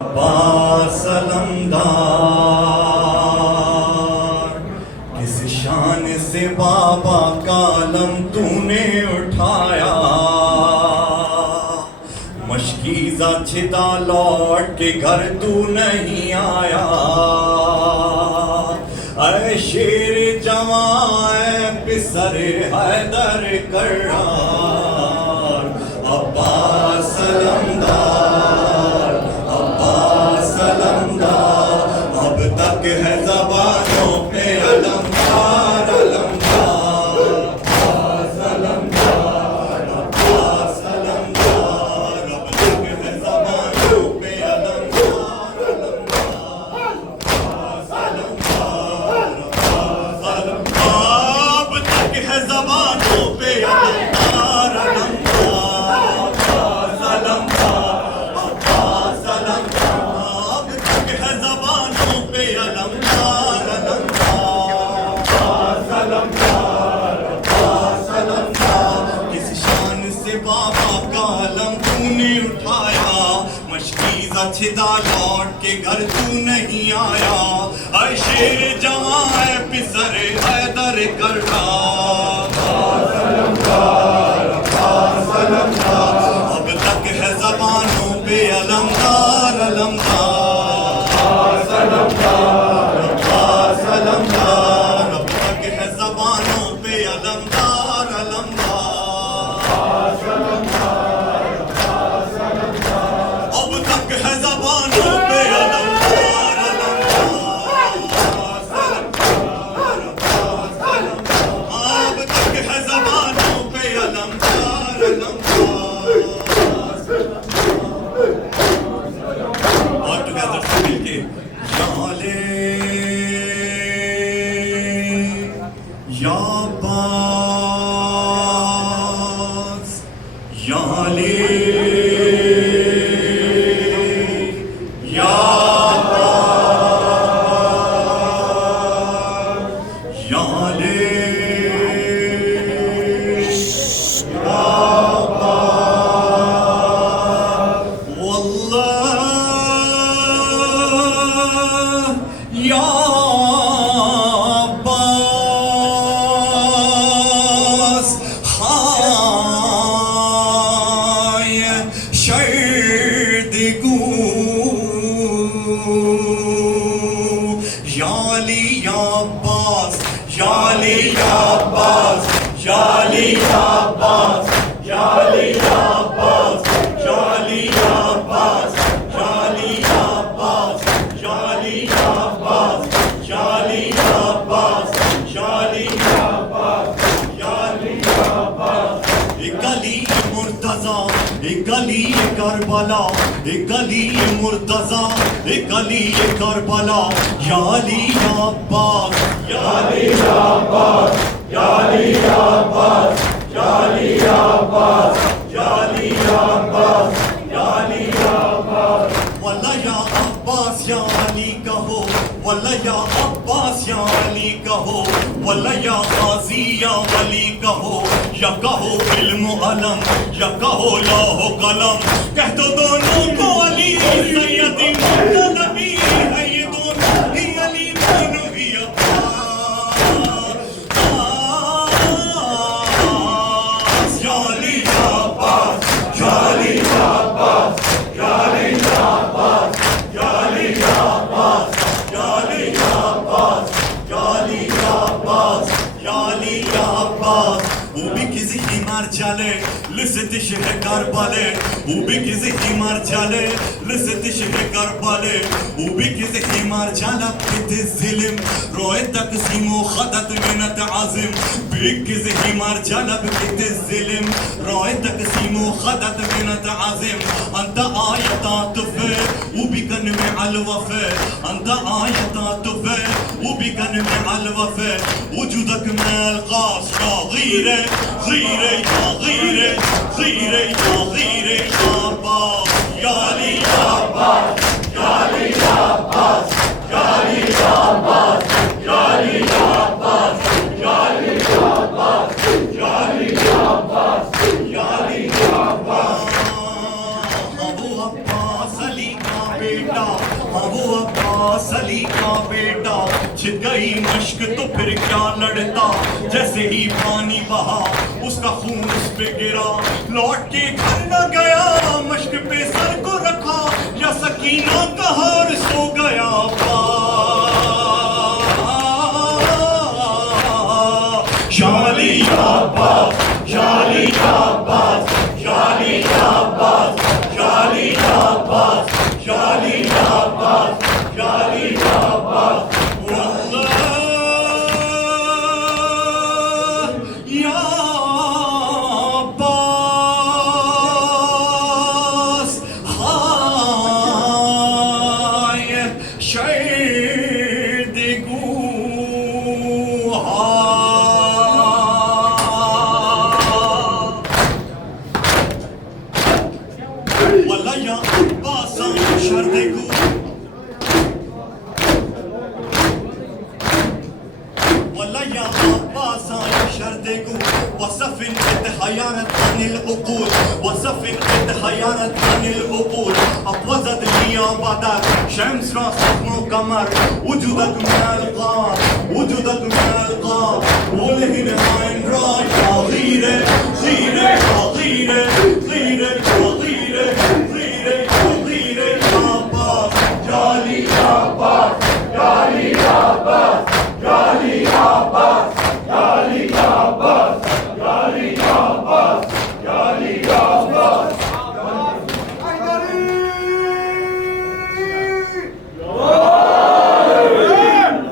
सलमदार किस शान से बाबा कालम तूने उठाया, मशकीज़ा छिदा लौट के घर तू नहीं आया। अरे शेर जवां पिसर हैदर करार, अब्बास सलमदार, अब्बास सलमदार। अब तक है ज़बानों पे अलमदार, अलमदार, अब्बास सलमदार, अब्बास सलमदार। अब तक है ज़बानों पे अलमदार, अलमदार, अब्बास सलमदार, अब्बास सलमदार। अब तक है ज़बानों पे अलमदार, अलमदार, अब्बास सलमदार, अब्बास सलमदार। अब तक है ज़बानों पे अलमदार, अलमदार, अब्बास सलमदार, अब्बास सलमदार। किस शान से बाबा का अलम तूने उठाया, मशकीज़ा छिदा लौट के घर तू नहीं आया। ऐ शेर जवां है पिसर हैदर करार, अब तक है ज़बानों पे अलमदार, अलमदार, अब्बास सलमदार। अब तक है ज़बानों पे अलमदार, अलमदार, अब तक है ज़बानों पे अलमदार, अलमदार, अब तक है ज़बानों पे अलमदार, अलमदार। और टुगेदर से मिलके या अब्बास, या अली, या अब्बास, या अली, या अब्बास। वल्लाह या अब्बास, हाय शर्द गू, या अली या अब्बास, या अली या अब्बास, या अली या अब्बास, या अली या अब्बास, या अली या अब्बास, या अली या अब्बास, या अली या अब्बास, या अली या अब्बास, या अली या अब्बास, या अली या अब्बास। एक अली मुर्तज़ा, एक अली करबला, एक अली मुर्तज़ा, एक अली करबला। या अली या अब्बास, या अली या अब्बास, या अली या अब्बास, या अली या अब्बास, या अली या अब्बास, या अली या अब्बास। वल्ला या अब्बास या अली कहो, वल्ला या अब्बास या अली कहो, वल्ला या गाज़ी या वली कहो, या कहो इल्म अलम, या कहो लौह कलम। कह दो दोनों को अली सैयदी मुर्तज़बी है, ये दोनों ही अली, दोनों ही अब्बास। या अली या अब्बास, या अली या अब्बास, या अली या अब्बास, या अली या अब्बास, या अली या अब्बास, या अली या अब्बास, या अली या Abbas. Ubi kizi himar chale, listen şehre Karbale. Ubi kizi himar chale, listen şehre Karbale. Ubi kizi himar chala bitti zilim, roe taksim o khadat minat azim. Ubi kizi himar chala bitti zilim, roe taksim o khadat minat azim. Anta ayatat fe, ubi kan me al wafa. Anta ayatat fe, ubi kan me al wafa. Wujudak mal qas ya ghire. غيري يا غيري، غيري يا غيري يا عباس، يا علي يا عباس، يا علي يا عباس، يا علي يا عباس، يا علي يا عباس، يا علي يا عباس، يا علي يا عباس، يا علي يا عباس। أبو عباس علي का बेटा हाँ वो अब्बास अली का बेटा, छिप गई मश्क तो फिर क्या लड़ता, जैसे ही पानी बहा उसका खून उस पे गिरा, लौट के घर न गया, मश्क पे सर को रखा, या सकीना का हार सो गया शाली अब्बास, शाली अब्बास, शाली अब्बास, शाली अब्बास, शाली अब्बास, शाली अब्बास, वल्लाह या अब्बास, हाय शर्द गू वल्लाह या अब्बास शर्द गू, वल्लाह या अब्बास शर्द गू, وصفن قد حيرت عن العقول، وصفن قد حيرت عن العقول، أطوزت لي بدر شمس راس قمر، وجودك من القاع، وجودك من القاع، والهنا عين رايحة غيرة